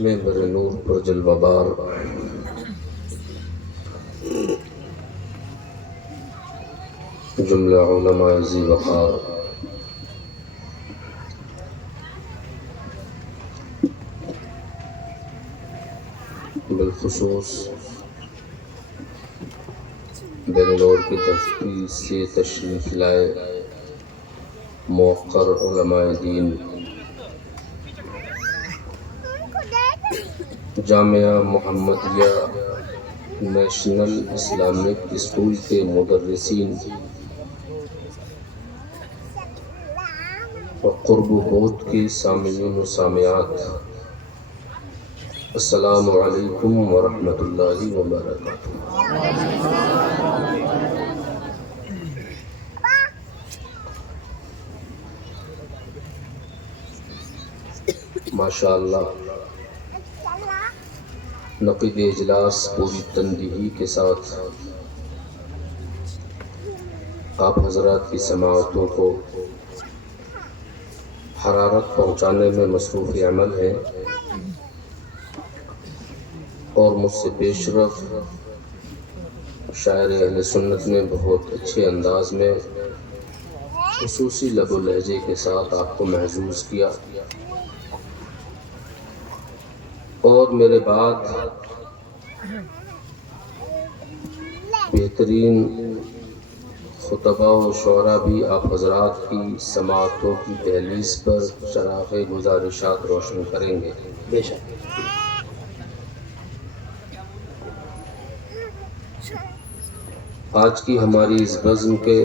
میں بر نور پر جلوہ بار جملہ علماء ذی وقار، بالخصوص بنگلور کی دفتری سے تشریف لائے موقر علماء دین، جامعہ محمدیہ نیشنل اسلامک اسکول کے مدرسین اور قرب و بود کے سامعین و سامعات، السلام علیکم ورحمۃ اللہ وبرکاتہ۔ ماشاءاللہ نقید اجلاس پوری تندہی کے ساتھ آپ حضرات کی سماعتوں کو حرارت پہنچانے میں مصروف عمل ہے، اور مجھ سے پیشرف شاعر اہل سنت نے بہت اچھے انداز میں خصوصی لب و لہجے کے ساتھ آپ کو محظوظ کیا، اور میرے بعد بہترین خطباء و شعراء بھی آپ حضرات کی سماعتوں کی دہلیز پر چراغ گزارشات روشن کریں گے بے شک۔ آج کی ہماری اس بزم کے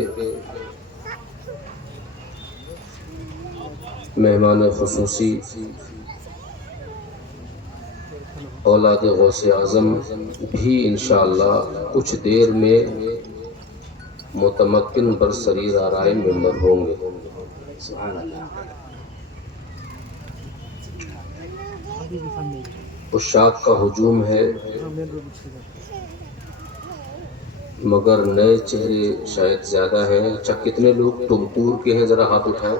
مہمان خصوصی اولاد غوث اعظم بھی انشاءاللہ کچھ دیر میں متمکن برسریر آرائے ممبر ہوں گے۔ عشاق کا ہجوم ہے، مگر نئے چہرے شاید زیادہ ہیں۔ اچھا، کتنے لوگ ٹمکور کے ہیں؟ ذرا ہاتھ اٹھائیں۔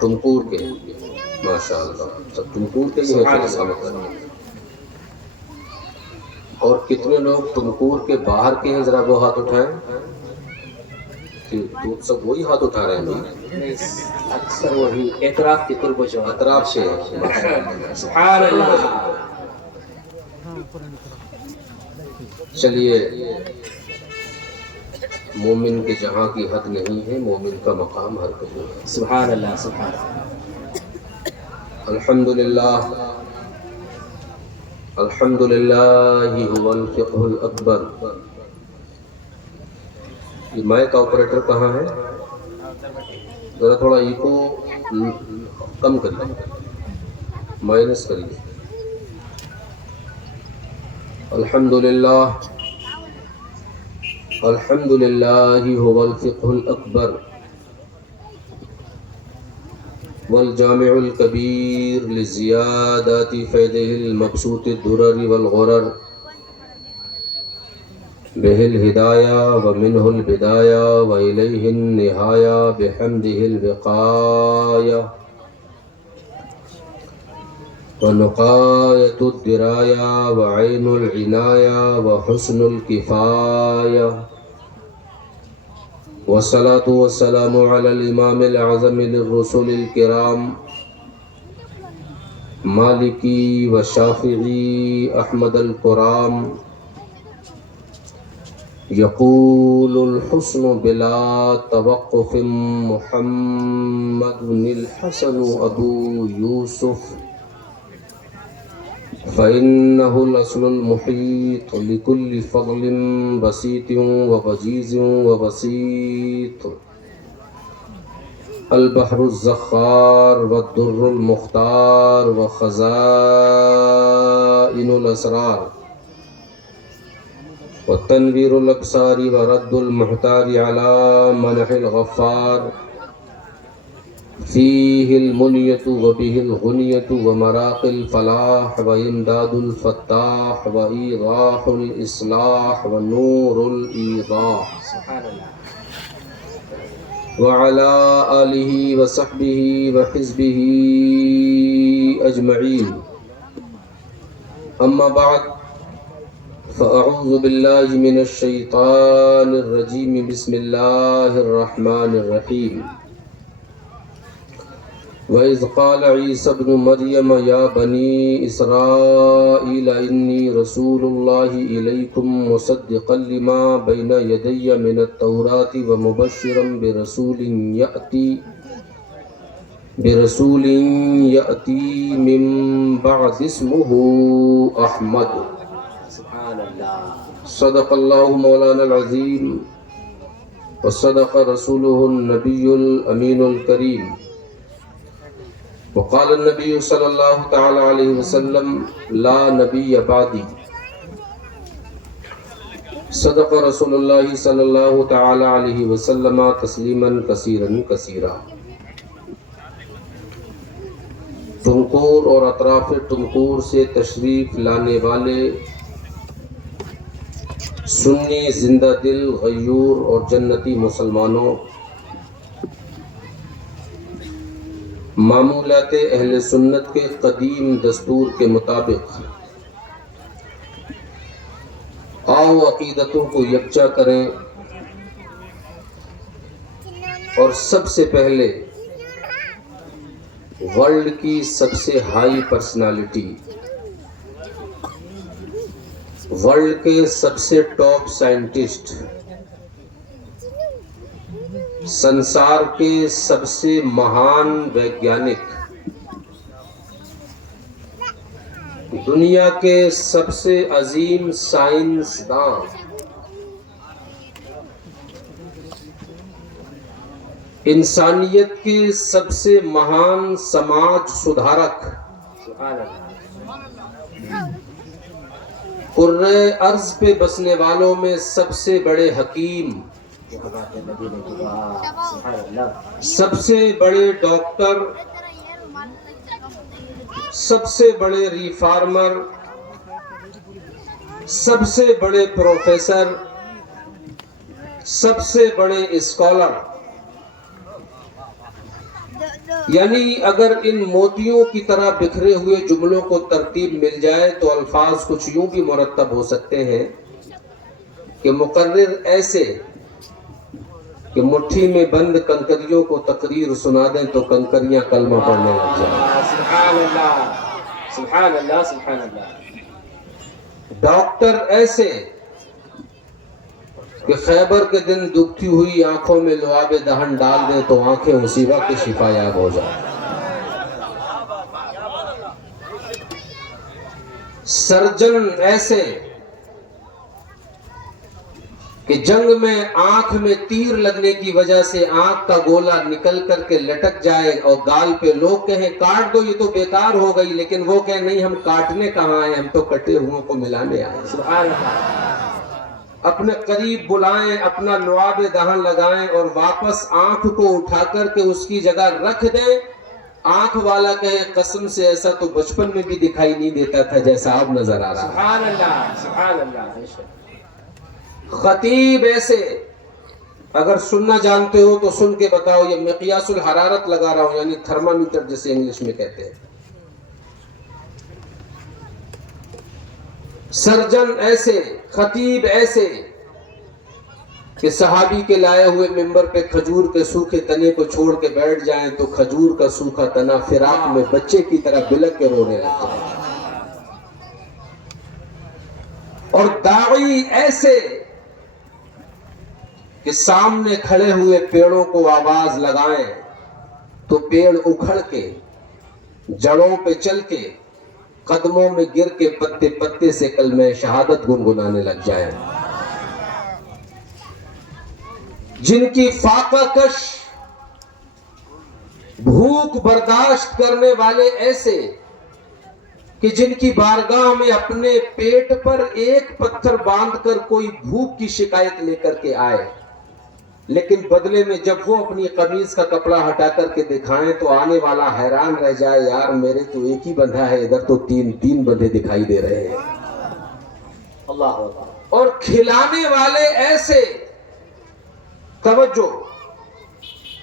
ٹمکور کے ہیں، ماشاءاللہ سب ٹمکور کے ہی ہیں۔ اور کتنے لوگ ٹمکور کے باہر کے ہیں؟ ذرا وہ ہاتھ اٹھائیں۔ تو سب وہی ہاتھ اٹھا رہے ہیں، اکثر وہی اطراف کے قرب و جوار اطراف سے ہیں۔ سبحان اللہ۔ چلیے، مومن کے جہاں کی حد نہیں ہے، مومن کا مقام ہر کہیں ہے۔ سبحان اللہ، سبحان اللہ۔ الحمدللہ الحمدللہ هو الفقہ الاکبر۔ یہ مائک آپریٹر کہاں ہے؟ ذرا تھوڑا ایکو کم کریے، مائنس کریے۔ الحمدللہ الحمدللہ هو الفقہ الاکبر والجامع الكبیر لزیادات فیضہ المبسوط الدرر والغرر، به الہدایہ ومنہ البدایہ وإلیہ النہایہ بحمدہ الوقایہ ونقایۃ الدرایہ وعین العنایہ وحسن الکفایہ، والصلاة والسلام علی الامام الاعظم للرسل الکرام مالکی و شافعی احمد القرام، یقول الحسن بلا توقف محمد الحسن ابو یوسف، فإنه الأصل المحيط لكل فضل بسيط ووجيز وبسيط، البحر الزخار والدر المختار وخزائن الأسرار والتنوير الأبصار ورد المحتار على منح الغفار، فيه المنية وبه الغنية ومراق الفلاح وإمداد الفتاح وإيضاح الإصلاح ونور الإيضاح، وعلى آله وصحبه وحزبه أجمعين. أما بعد فأعوذ بالله من الشيطان الرجيم. بسم الله الرحمن الرحيم. وَإِذْ قَالَ عِيسَى ابْنُ مَرْيَمَ يَا بَنِي إِسْرَائِيلَ إِنِّي رَسُولُ اللَّهِ إِلَيْكُمْ مُصَدِّقًا لِمَا بَيْنَ يَدَيَّ مِنَ التَّوْرَاةِ وَمُبَشِّرًا برسول يأتي من بعد اسمه أحمد. سبحان اللہ. صدق الله مولانا العظيم وصدق رسوله النبي الأمين الكريم. وقال النبي صلى الله تعالى عليه وسلم لا نبي بعدي. صدق رسول الله صلى الله تعالى عليه وسلم تسليما كثيرا كثيرا. ٹمکور اور اطراف ٹمکور سے تشریف لانے والے سنی زندہ دل غیور اور جنتی مسلمانوں، معمولات اہل سنت کے قدیم دستور کے مطابق آؤ عقیدتوں کو یکجا کریں اور سب سے پہلے ورلڈ کی سب سے ہائی پرسنالٹی، ورلڈ کے سب سے ٹاپ سائنٹسٹ، سنسار کے سب سے مہان ویگیانک، دنیا کے سب سے عظیم سائنسداں، انسانیت کے سب سے مہان سماج سدھارک، قرۂ ارض پہ بسنے والوں میں سب سے بڑے حکیم، سب سے بڑے ڈاکٹر، سب سے بڑے ریفارمر، سب سے بڑے پروفیسر، سب سے بڑے اسکالر، یعنی اگر ان موتیوں کی طرح بکھرے ہوئے جملوں کو ترتیب مل جائے تو الفاظ کچھ یوں بھی مرتب ہو سکتے ہیں کہ مقرر ایسے کہ مٹھی میں بند کنکریوں کو تقریر سنا دیں تو کنکریاں کلمہ پڑھنے لگ جائیں. سبحان اللہ سبحان اللہ سبحان اللہ. ڈاکٹر ایسے کہ خیبر کے دن دکھتی ہوئی آنکھوں میں لعاب دہن ڈال دیں تو آنکھیں اسی وقت شفا یاب ہو جائیں. سرجن ایسے کہ جنگ میں آنکھ میں تیر لگنے کی وجہ سے آنکھ کا گولا نکل کر کے لٹک جائے اور گال پہ لوگ کہیں کاٹ دو یہ تو بیکار ہو گئی، لیکن وہ کہیں نہیں ہم کاٹنے کہاں آئے، ہم تو کٹے ہوئوں کو ملانے آئے. سبحان اللہ. اپنے قریب بلائیں، اپنا لعاب دہن لگائیں اور واپس آنکھ کو اٹھا کر کے اس کی جگہ رکھ دیں. آنکھ والا کہے قسم سے ایسا تو بچپن میں بھی دکھائی نہیں دیتا تھا جیسا اب نظر آ رہا. سبحان اللہ سبحان اللہ. خطیب ایسے، اگر سننا جانتے ہو تو سن کے بتاؤ، یہ مقیاس الحرارت لگا رہا ہوں، یعنی تھرمامیٹر جسے انگلش میں کہتے ہیں. سرجن ایسے، خطیب ایسے کہ صحابی کے لائے ہوئے ممبر پہ کھجور کے سوکھے تنے کو چھوڑ کے بیٹھ جائیں تو کھجور کا سوکھا تنا فراق میں بچے کی طرح بلک کے رونے لگ جائے. اور داعی ایسے کہ سامنے کھڑے ہوئے پیڑوں کو آواز لگائیں تو پیڑ اکھڑ کے جڑوں پہ چل کے قدموں میں گر کے پتے پتے سے کلمہ شہادت گنگنانے لگ جائیں. جن کی فاقہ کش بھوک برداشت کرنے والے ایسے کہ جن کی بارگاہ میں اپنے پیٹ پر ایک پتھر باندھ کر کوئی بھوک کی شکایت لے کر کے آئے، لیکن بدلے میں جب وہ اپنی قمیض کا کپڑا ہٹا کر کے دکھائیں تو آنے والا حیران رہ جائے، یار میرے تو ایک ہی بندھا ہے، ادھر تو تین بندھے دکھائی دے رہے ہیں. اللہ. اور کھلانے والے ایسے، توجہ،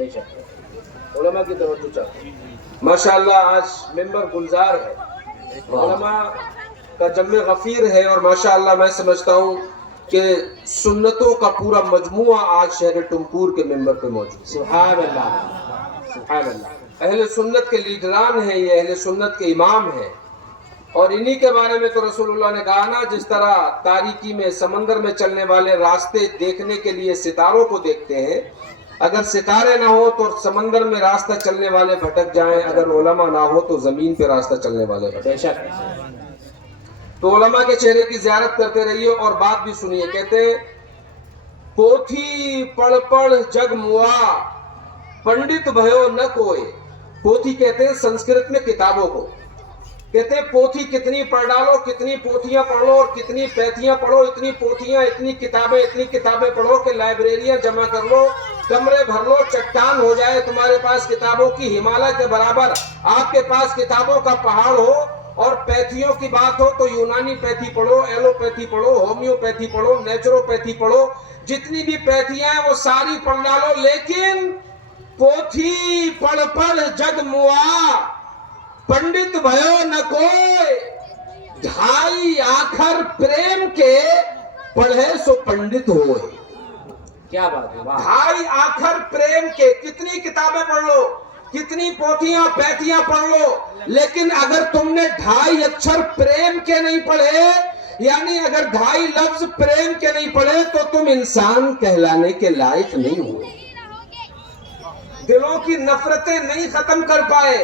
بے شک علماء کی توجہ چاہتے ہیں. ماشاءاللہ آج ممبر گلزار ہے، علماء کا جمع غفیر ہے، اور ماشاءاللہ میں سمجھتا ہوں کہ سنتوں کا پورا مجموعہ آج شہر ٹمکور کے ممبر پہ موجود ہے. سبحان اللہ سبحان اللہ. اہل سنت کے لیڈران ہیں، یہ اہل سنت کے امام ہیں، اور انہی کے بارے میں تو رسول اللہ نے کہا نا، جس طرح تاریکی میں سمندر میں چلنے والے راستے دیکھنے کے لیے ستاروں کو دیکھتے ہیں، اگر ستارے نہ ہو تو سمندر میں راستہ چلنے والے بھٹک جائیں، اگر علماء نہ ہو تو زمین پہ راستہ چلنے والے بھٹک. بے شک تو علماء کے چہرے کی زیارت کرتے رہیے، اور بات بھی سنیے. کہتے ہیں پوتھی پڑھ پڑھ جگ موا پنڈت بھیو نہ کوئی. پوتھی کہتے ہیں سنسکرت میں کتابوں کو، کہتے ہیں پوتھی کتنی پڑھ ڈالو، کتنی پوتھیاں پڑھ لو اور کتنی پیتھیاں پڑھو، اتنی پوتھیاں اتنی کتابیں پڑھو کہ لائبریریاں جمع کر لو، کمرے بھر لو، چٹان ہو جائے تمہارے پاس کتابوں کی ہمالیہ کے برابر آپ کے پاس کتابوں کا پہاڑ ہو. اور پیتھیوں کی بات ہو تو یونانی پیتھی پڑھو، ایلوپیتھی پڑھو، ہومیوپیتھی پڑھو، نیچروپیتھی پڑھو، جتنی بھی پیتھیاں ہیں وہ ساری پڑھ ڈالو. لیکن پوتھی پڑھ پڑھ جگ موا پنڈت بھیو نہ کوئی. ڈھائی آخر پریم کے پڑھے سو پنڈت ہوئے. کیا بات ہے. واہ. ڈھائی آخر پریم کے، کتنی کتابیں پڑھ لو، کتنی پوتھیاں پیتھیاں پڑھ لو، لیکن اگر تم نے ڈھائی اچھر پریم کے نہیں پڑھے، یعنی اگر ڈھائی لفظ پریم کے نہیں پڑھے تو تم انسان کہلانے کے لائق نہیں ہوئے. دلوں کی نفرتیں نہیں ختم کر پائے،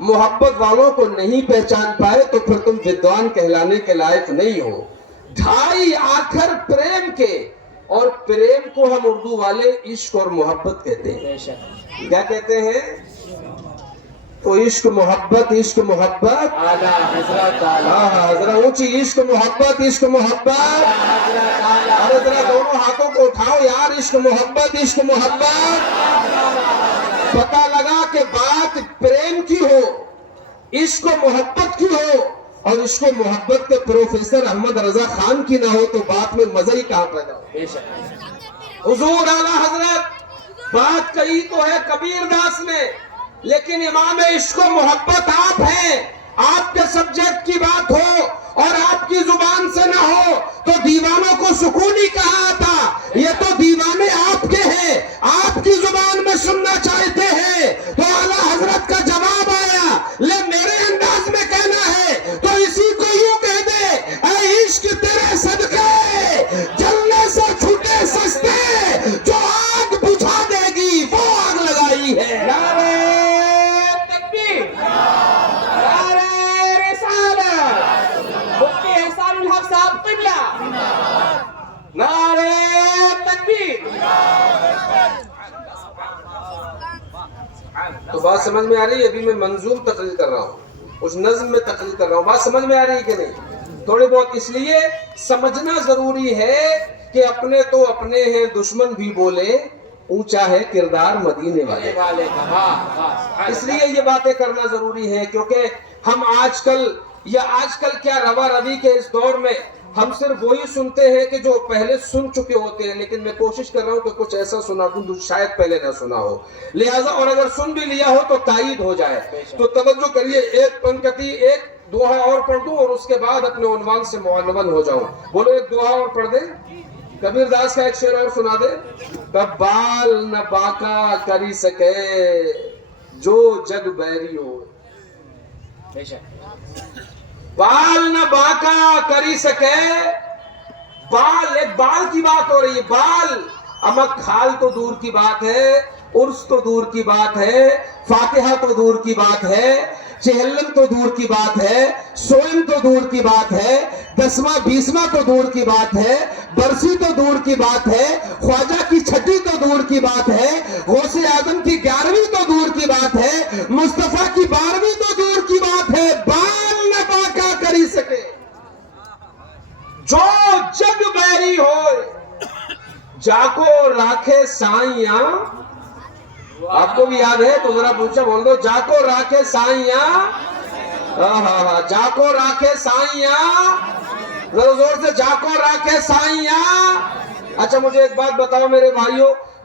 محبت والوں کو نہیں پہچان پائے، تو پھر تم ودوان کہلانے کے لائق نہیں ہو. ڈھائی آخر پریم کے، اور پریم کو ہم اردو والے عشق اور محبت کہتے ہیں. بے شک. کیا کہتے ہیں؟ تو عشق محبت، عشق محبت. اعلیٰ حضرت اعلیٰ ہاں ہاں ذرا اونچی، عشق محبت، عشق محبت. حضرت اعلیٰ. ارے ذرا دونوں ہاتھوں کو اٹھاؤ یار، عشق محبت، عشق محبت. پتہ لگا کہ بات پریم کی ہو، عشق و محبت کی ہو، اور عشق و محبت کے پروفیسر احمد رضا خان کی نہ ہو تو بات میں مزہ ہی کہاں پیدا ہو. بے شک. حضور اعلیٰ حضرت بات کہی تو ہے کبیر داس نے، لیکن امام عشق و محبت آپ ہیں. آپ کے سبجیکٹ کی بات ہو اور آپ کی زبان سے نہ ہو تو دیوانوں کو سکون ہی کہا تھا. یہ تو دیوانے آپ کے ہیں، آپ کی زبان میں سننا چاہتے ہیں. تو اعلیٰ حضرت کا جواب آیا، لے میرے انداز میں کہنا ہے تو اسی کو یوں کہہ دے، اے عشق تیرے صدقے جلنے سے چھوٹے سستے، جو آگ بجھا دے گی وہ آگ لگائی ہے. نعرہ تکبیر، نعرہ رسالت، مفتی احسان الحق صاحب قبلہ، نعرہ تکبیر. تو بات سمجھ میں آ رہی ہے؟ ابھی میں منظوم تقریر کر رہا ہوں، اس نظم میں تقریر کر رہا ہوں. بات سمجھ میں آ رہی ہے کہ نہیں؟ تھوڑی بہت. اس لیے سمجھنا ضروری ہے کہ اپنے تو اپنے ہیں، دشمن بھی بولے اونچا ہے کردار مدینے والے. والے کا. واہ واہ. اس لیے یہ باتیں کرنا ضروری ہے، کیونکہ ہم آج کل کیا روا روی کے اس دور میں ہم صرف وہی سنتے ہیں کہ جو پہلے سن چکے ہوتے ہیں. لیکن میں کوشش کر رہا ہوں کہ کچھ ایسا سنا دوں جو شاید پہلے نہ سنا ہو، لہٰذا اور اگر سن بھی لیا ہو تو تائید ہو جائے. تو توجہ کریے، ایک پنکتی ایک دوہا اور پڑھ دوں اور اس کے بعد اپنے عنوان سے معنون ہو جاؤں. بولو ایک دوہا اور پڑھ دیں، کبیر داس کا ایک شعر اور سنا دے. تب بال نہ باقا کری سکے جو جگ بیری ہو. بے شک. بال نہ باقا کری سکے، بال، ایک بال کی بات ہو رہی ہے. بال، اما کھال تو دور کی بات ہے، عرس تو دور کی بات ہے، فاتحہ تو دور کی بات ہے، چہلم تو دور کی بات ہے، سوئم تو دور کی بات ہے، دسواں بیسواں تو دور کی بات ہے، برسی تو دور کی بات ہے، خواجہ کی چھٹی تو دور کی بات ہے، غوث اعظم کی 11ویں تو دور کی بات ہے، مصطفیٰ کی 12ویں تو دور کی بات ہے. بال نہ باقا کری سکے جو جگ بیری ہوئے، جاکو راکھے سائیاں. آپ کو بھی یاد ہے تو ذرا پوچھا بول دو، جاکو راکھے سائیاں. جاکو راکھے سائیاں، ذرا زور سے، جاکو راکھے سائیاں. اچھا مجھے ایک بات بتاؤ میرے بھائیوں،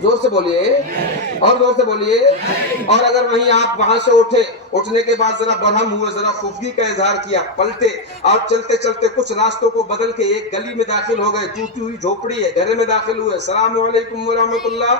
زور سے بولیے اور زور سے بولیے. اور اگر وہیں آپ وہاں سے اٹھنے کے بعد ذرا برہم ہوئے, ذرا خفگی کا اظہار کیا, پلٹے اور چلتے چلتے کچھ راستوں کو بدل کے ایک گلی میں داخل ہو گئے, ٹوٹی ہوئی جھوپڑی ہے, گھر میں داخل ہوئے, السلام علیکم ورحمۃ اللہ,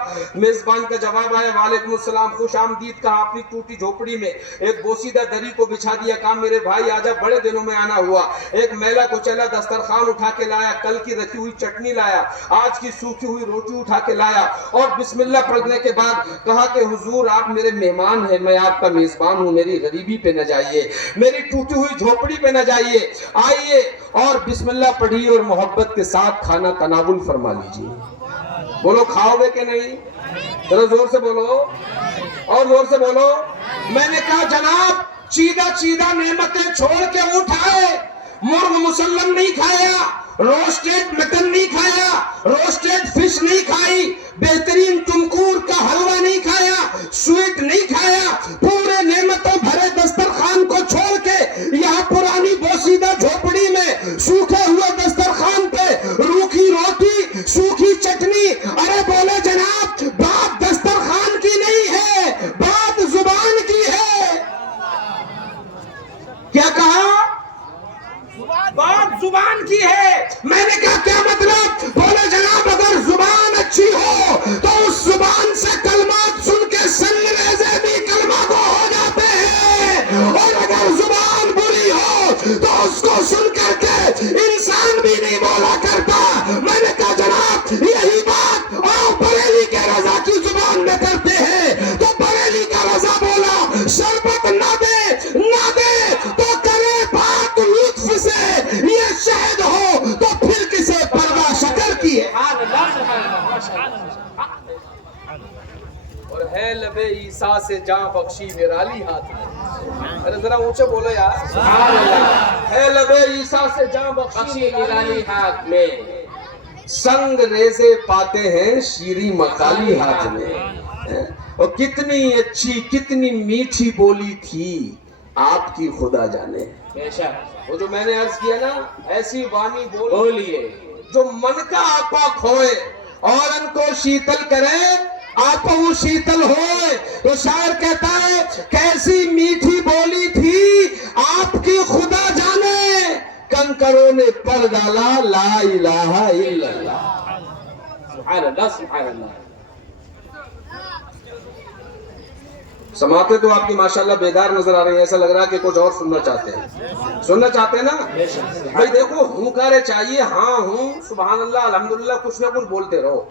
میزبان کا جواب آیا وعلیکم السلام, خوش آمدید کہا, اپنی ٹوٹی جھوپڑی میں ایک بوسیدہ دری کو بچھا دیا, کہا میرے بھائی آجا, بڑے دنوں میں آنا ہوا, ایک میلا کچیلا دسترخوان اٹھا کے لایا, کل کی رکھی ہوئی چٹنی لایا, آج کی سوکھی ہوئی روٹی اٹھا کے لایا, اور بسم اللہ پڑھنے کے بعد کہا کہ حضور آپ میرے مہمان ہیں, میں آپ کا میزبان ہوں, میری غریبی پہ نہ جائیے, میری ٹوٹی ہوئی جھوپڑی پہ نہ جائیے, آئیے اور بسم اللہ پڑھیے اور محبت کے ساتھ کھانا تناول فرما لیجیے. بولو کھاؤ گے کہ نہیں؟ ذرا زور سے بولو اور زور سے بولو. میں نے کہا جناب چیدہ چیدہ نعمتیں چھوڑ کے اٹھائے, مرغ مسلم نہیں کھایا, روسٹیڈ مٹن نہیں کھایا, روسٹیڈ فش نہیں کھائی, بہترین تمکور کا حلوہ نہیں کھایا, سویٹ نہیں کھایا, پورے نعمتوں بھرے دسترخوان کو چھوڑ کے یہاں پرانی بوسیدہ جھوپڑی میں سوکھے ہوئے دسترخوان پہ روکھی روٹی, سوکھی چٹنی. ارے بولے جناب بات دسترخوان کی نہیں ہے, بات زبان کی ہے. کیا کہا؟ بات زبان کی ہے. میں نے کہا کیا مطلب؟ بولے جناب اگر زبان اچھی ہو تو اس زبان سے کلمات سن کے سنگریزے بھی کلمہ کو ہو جاتے ہیں, اور اگر زبان بری ہو تو اس کو سن کر کے انسان بھی نہیں بولا کرتا. میں نے کہا جناب یہی بات آپ بریلی کے رضا کی زبان میں کرتے ہیں, تو بریلی کا رضا بولا شربت نہ دے نہ دے تو کرے بات لطف سے, یہ شہد ہو تو پھر کسے پرواہ شکر کی ہے. اور ہے لب عیسیٰ سے جاں بخشی نرالی ہاتھ میں. ارے ذرا اونچے بولو یار. سبحان اللہ. ہے لب عیسیٰ سے جاں بخشی نرالی ہاتھ میں, سنگ ریزے پاتے ہیں شیریں مخالی ہاتھ میں. اور کتنی اچھی کتنی میٹھی بولی تھی آپ کی خدا جانے. بے شک وہ جو میں نے عرض کیا نا, ایسی وانی بولیے جو من کا آپا کھوئے اور ان کو شیتل کرے, آپا وہ شیتل ہوئے. تو شاعر کہتا ہے کیسی میٹھی بولی تھی آپ کی خدا جانے, کنکروں نے پڑھ ڈالا لا الہ الا اللہ. سبحان اللہ سبحان اللہ. سماعتیں تو آپ کی ماشاءاللہ بیدار نظر آ رہی ہیں, ایسا لگ رہا ہے کہ کچھ اور سننا چاہتے ہیں. سننا چاہتے ہیں نا بھائی؟ دیکھو ہنکارے چاہیے, ہاں ہوں سبحان اللہ الحمدللہ کچھ نہ کچھ بولتے رہو.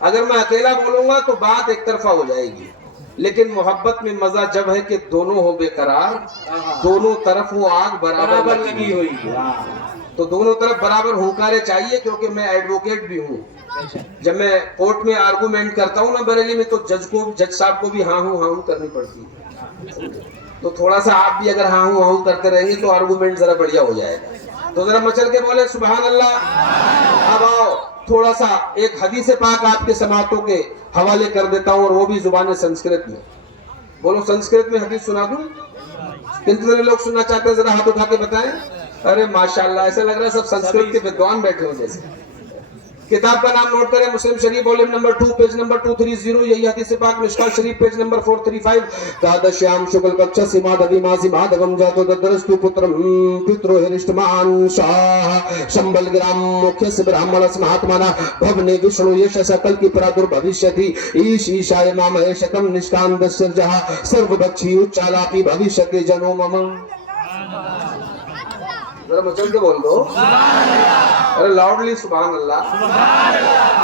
اگر میں اکیلا بولوں گا تو بات ایک طرفہ ہو جائے گی, لیکن محبت میں مزہ جب ہے کہ دونوں ہو بے قرار, دونوں طرف وہ آگ برابر لگی ہوئی. تو دونوں طرف برابر ہنکارے چاہیے, کیونکہ میں ایڈوکیٹ بھی ہوں. جب میں کورٹ میں آرگومنٹ کرتا ہوں نا بریلی میں, تو جج صاحب کو بھی ہاں ہوں کرنی پڑتی ہے. تو تھوڑا سا آپ بھی اگر ہاں ہوں کرتے رہیں گے تو آرگومنٹ ذرا بڑھیا ہو جائے گا. تو ذرا مچل کے بولے سبحان اللہ. اب آؤ تھوڑا سا ایک حدیث پاک آپ کے سماعتوں کے حوالے کر دیتا ہوں, اور وہ بھی زبان سنسکرت میں. بولو سنسکرت میں حدیث سنا دوں؟ کتنے لوگ سننا چاہتے ہیں ذرا ہاتھ اٹھا کے بتائیں. ارے ماشاءاللہ ایسا لگ رہا ہے سب سنسکرت کے ودوان بیٹھے ہو جیسے. کتاب کا نام نوٹ کریں, مسلم Sharif volume number 2 page number 230. یہی حدیث پاک مشکات شریف پیج نمبر 435. دادا شیام شکل کچھ سیما دبی ماسی مادھوم جاتو ددرستو پترم پترو ہرشتمان شاہ شمبل گرام مکھیس برہمنس مہاتمانا بھونے وشنو یش سکل کی پرادر بھوشیتی ایش ایشای مام ایشتم نشکان دسر جہا سرو بچھی اچالاپی بھوشیتی جنو مم. ذرا مچل کے بول دو ارے لاؤڈلی سبحان اللہ.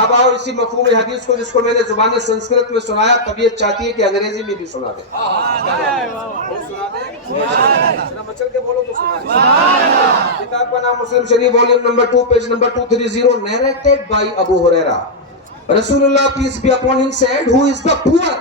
اب آؤ اسی مفہوم حدیث کو جس کو میں نے زبان سنسکرت میں سنایا, طبیعت چاہتی ہے کہ انگریزی میں بھی سنا دیں. مچل کے بولو تو سنا. کتاب کا نام Muslim Sharif volume number 2 page number 230. narrated by Abu Huraira. Rasulullah peace be upon him said, who is the poor?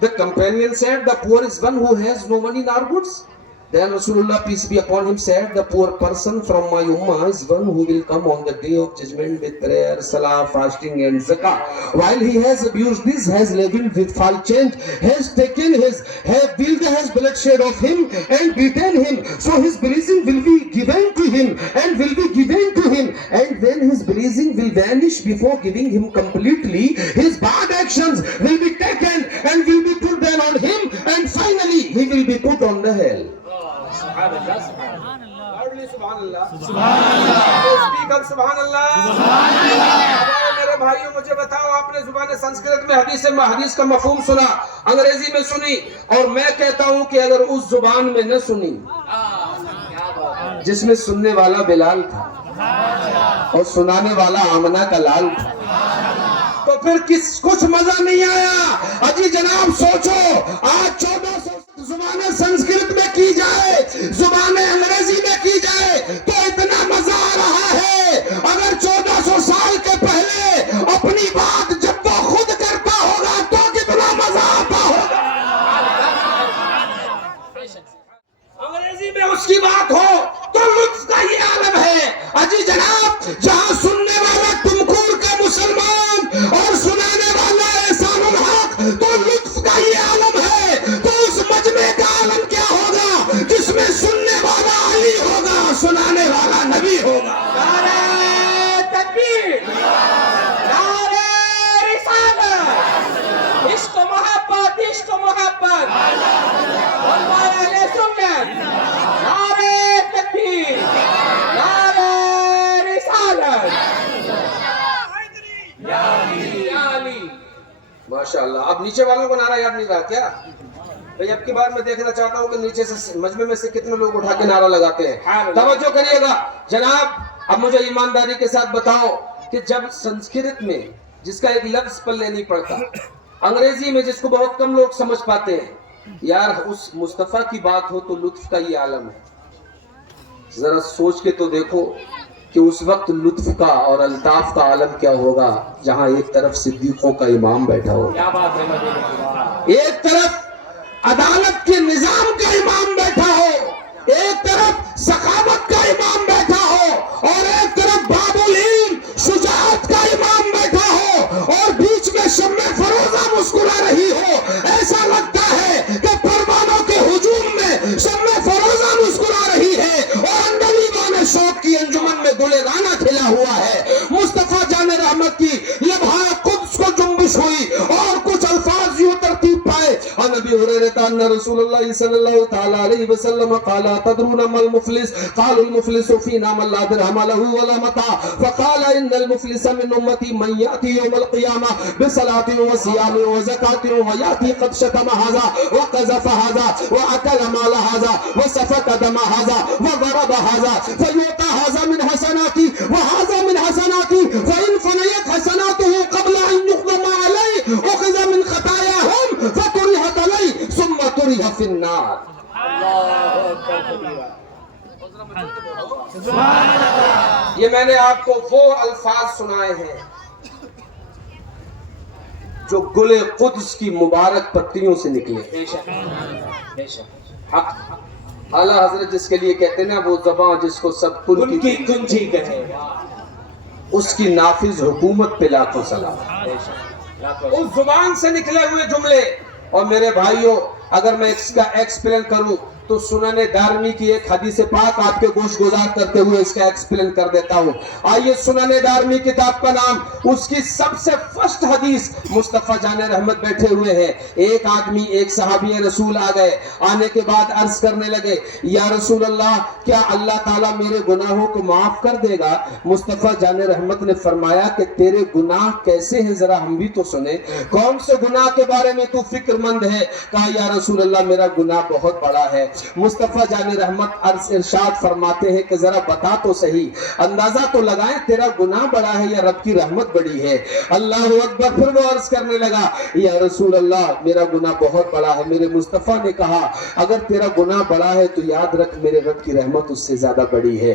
The companion said, the poor is one who has no money nor goods. Then Rasulullah, peace be upon him, said, the poor person from my ummah is one who will come on the day of judgment with prayer, salah, fasting and zakah. While he has abused this, has leavened with foul change, has taken his, has bloodshed of him and beaten him. So his blessing will be given to him and will be given to him. And then his blessing will vanish before giving him completely. His bad actions will be taken and will be put down on him. And finally, he will be put on the hell. سبحان اللہ سبحان اللہ سبحان اللہ speaker سبحان اللہ. میرے بھائیوں مجھے بتاؤ, آپ نے زبان سنسکرت میں حدیث کا مفہوم سنا, انگریزی میں سنی, اور میں کہتا ہوں کہ اگر اس زبان میں نہ سنی جس میں سننے والا بلال تھا اور سنانے والا آمنہ کا لال تھا, تو پھر کچھ مزہ نہیں آیا. اجی جناب سوچو, آج 1400 زبان سنسکرت میں کی جائے, زبان انگریزی میں کی جائے تو اتنا مزہ آ رہا ہے. اگر 1400 سال کے پہلے اپنی بات جب وہ خود کرتا ہوگا تو کتنا مزہ آتا ہوگا. انگریزی میں اس کی بات ہو تو لطف کا یہ عالم ہے. اجی جناب, جہاں سننے والا تمکور کا مسلمان اور سنانے والا احسان الحق, تو لطف کا یہ عالم ہے. تو اس مجمع کا عالم کیا ہوگا جس میں سننے والا علی ہوگا, سنانے والا نبی ہوگا. نعرہ تکبیر, نعرہ رسالت, عشق و محبت, عشق و محبت, علماء اہل سنت, نعرہ تکبیر, نعرہ رسالت, یا علی, یا علی. ماشاءاللہ. اب نیچے والوں کو نعرہ یاد نہیں رہا کیا بھئی؟ اب کی بار میں دیکھنا چاہتا ہوں کہ نیچے سے مجمع میں سے کتنے لوگ اٹھا کے نعرہ لگاتے ہیں. توجہ کریے گا جناب. اب مجھے ایمانداری کے ساتھ بتاؤ کہ جب سنسکرت میں جس کا ایک لفظ پلے نہیں پڑتا, انگریزی میں جس کو بہت کم لوگ سمجھ پاتے ہیں, یار اس مصطفیٰ کی بات ہو تو لطف کا یہ عالم ہے. ذرا سوچ کے تو دیکھو کہ اس وقت لطف کا اور الطاف کا عالم کیا ہوگا جہاں ایک طرف صدیقوں کا امام بیٹھا ہوگا, کیا بات ہے, ایک طرف عدالت کے نظام کا امام بیٹھا ہو, ایک طرف سخاوت کا امام بیٹھا ہو, اور ایک طرف باب العلم شجاعت کا امام بیٹھا ہو, اور بیچ میں شمع فروزہ مسکرا رہی ہو. ایسا لگتا ہے کہ پروانوں کے ہجوم میں شمع فروزہ مسکرا رہی ہے اور اندلیبان شوق کی انجمن میں گل رانا کھلا ہوا ہے. مصطفیٰ جان رحمت کی لبھائے قدس کو جنبش ہوئی اور کچھ الفاظ یوں ترتیب پائے. عن ابی ہریرہ ان رسول اللہ صلی اللہ تعالی علیہ وسلم قال تدرون ما المفلس قالوا المفلس فينا من لا درهم له ولا متاع فقال ان المفلس من امتي من ياتي يوم القيامه بصلاه وصيام وزكاه وياتي قد شتم هذا وقذف هذا واكل مال هذا وسفك دم هذا وضرب هذا فيؤتى هذا من حسناتي وهذا من حسناتي فان فنيت حسناته قبل ان يقضى عليه اخذ من خطاياهم فطرحت عليه ثم طرح في النار. یہ میں نے آپ کو وہ الفاظ سنائے ہیں جو گل قدس کی مبارک پتیوں سے نکلے. حق اعلیٰ حضرت جس کے لیے کہتے ہیں نا, وہ زبان جس کو سب کن کی کنجی کہے, اس کی نافذ حکومت پہ لاکھوں سلام. اس زبان سے نکلے ہوئے جملے. اور میرے بھائیوں, اگر میں اس کا ایکسپلین کروں تو سنن دارمی کی ایک حدیث پاک آپ کے گوش گزار کرتے ہوئے اس کا ایکسپلین کر دیتا ہوں. آئیے, سنن دارمی کتاب کا نام, اس کی سب سے فرسٹ حدیث, مصطفیٰ جان رحمت بیٹھے ہوئے ہیں. ایک آدمی, ایک صحابی رسول آ گئے, آنے کے بعد عرض کرنے لگے, یا رسول اللہ کیا اللہ تعالیٰ میرے گناہوں کو معاف کر دے گا؟ مصطفیٰ جان رحمت نے فرمایا کہ تیرے گناہ کیسے ہیں, ذرا ہم بھی تو سنیں, کون سے گناہ کے بارے میں تو فکر مند ہے؟ کہا یا رسول اللہ میرا گناہ بہت بڑا ہے. مصطفیٰ جان رحمت ارشاد فرماتے ہیں کہ ذرا بتا تو صحیح, اندازہ تو لگائیں تیرا گناہ بڑا ہے یا رب کی رحمت بڑی ہے. اللہ اکبر. پھر وہ عرض کرنے لگا, یا رسول اللہ میرا گناہ بہت بڑا ہے. میرے مصطفیٰ نے کہا اگر تیرا گناہ بڑا ہے تو یاد رکھ میرے رب کی رحمت اس سے زیادہ بڑی ہے.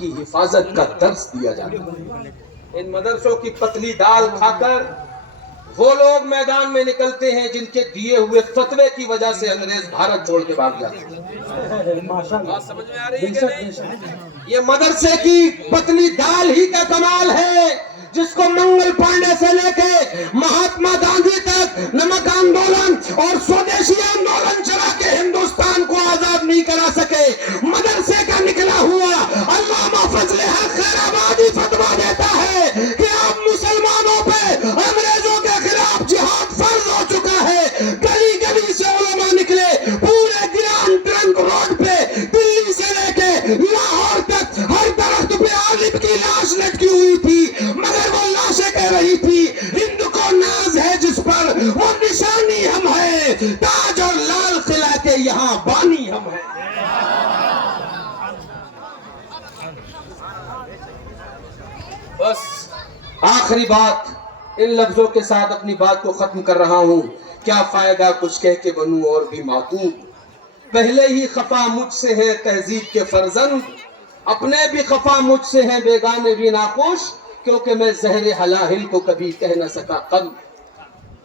کی حفاظت کا درس دیا جاتا ہے۔ ان مدرسوں کی پتلی دال کھا کر وہ لوگ میدان میں نکلتے ہیں جن کے دیے ہوئے فتوے کی وجہ سے انگریز بھارت چھوڑ کے بھاگ جاتے ہیں۔ بات سمجھ میں آ رہی ہے کہ نہیں؟ یہ مدرسے کی پتلی دال ہی کا کمال ہے جس کو منگل پانڈے سے لے کے مہاتما گاندھی تک نمک آندولن اور سودیشی آندولن چلا کے ہندوستان کو آزاد نہیں کرا سکے۔ مدرسے کا نکلا ہوا علامہ فضل حق خیر آبادی فتویٰ دیتا ہے کہ اب مسلمانوں پہ انگریزوں کے خلاف جہاد فرض ہو چکا ہے۔ گلی گلی سے علماء نکلے، پورے گرانڈ ٹرنک روڈ پہ دلی سے لے کے لاہور تک ہر درخت پہ عالم کی لاش لٹکی ہوئی تھی، مگر وہ لاشیں کہہ رہی تھی ہند کو ناز ہے جس پر وہ نشانی ہم ہیں، تاج اور لال قلعہ کے یہاں بانی ہم ہیں۔ بس آخری بات، ان لفظوں کے ساتھ اپنی بات کو ختم کر رہا ہوں۔ کیا فائدہ کچھ کہہ کے بنوں اور بھی معتوب، پہلے ہی خفا مجھ سے ہے تہذیب کے فرزند، اپنے بھی خفا مجھ سے ہیں بیگانے بھی ناخوش، کیونکہ میں زہر حلاہل کو کبھی کہہ نہ سکا قند،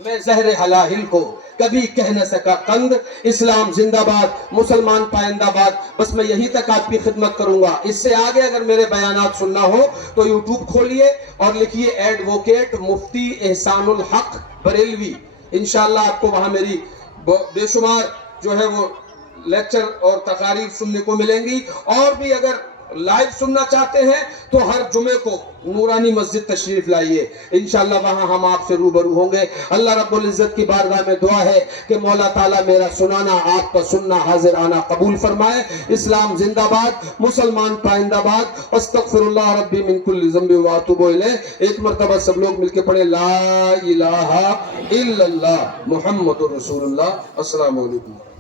میں زہر حلاہل کو کبھی کہہ نہ سکا قند۔ اسلام زندہ باد، مسلمان پائندہ باد۔ بس میں یہی تک آپ کی خدمت کروں گا۔ اس سے آگے اگر میرے بیانات سننا ہو تو یوٹیوب کھولیے اور لکھیے ایڈوکیٹ مفتی احسان الحق بریلوی، انشاءاللہ آپ کو وہاں میری بے شمار جو ہے وہ لیکچر اور تقاریر سننے کو ملیں گی۔ اور بھی اگر لائیو سننا چاہتے ہیں تو ہر جمعے کو نورانی مسجد تشریف لائیے، انشاءاللہ وہاں ہم آپ سے روبرو ہوں گے۔ اللہ رب العزت کی بارگاہ میں دعا ہے کہ مولا تعالیٰ میرا سنانا، آپ کا سننا، حاضر آنا قبول فرمائے۔ اسلام زندہ باد، مسلمان پائندہ باد۔ استغفر اللہ ربی من کل ذنب واتوب الیہ۔ ایک مرتبہ سب لوگ مل کے پڑھیں لا الہ الا اللہ محمد رسول اللہ۔ السلام علیکم۔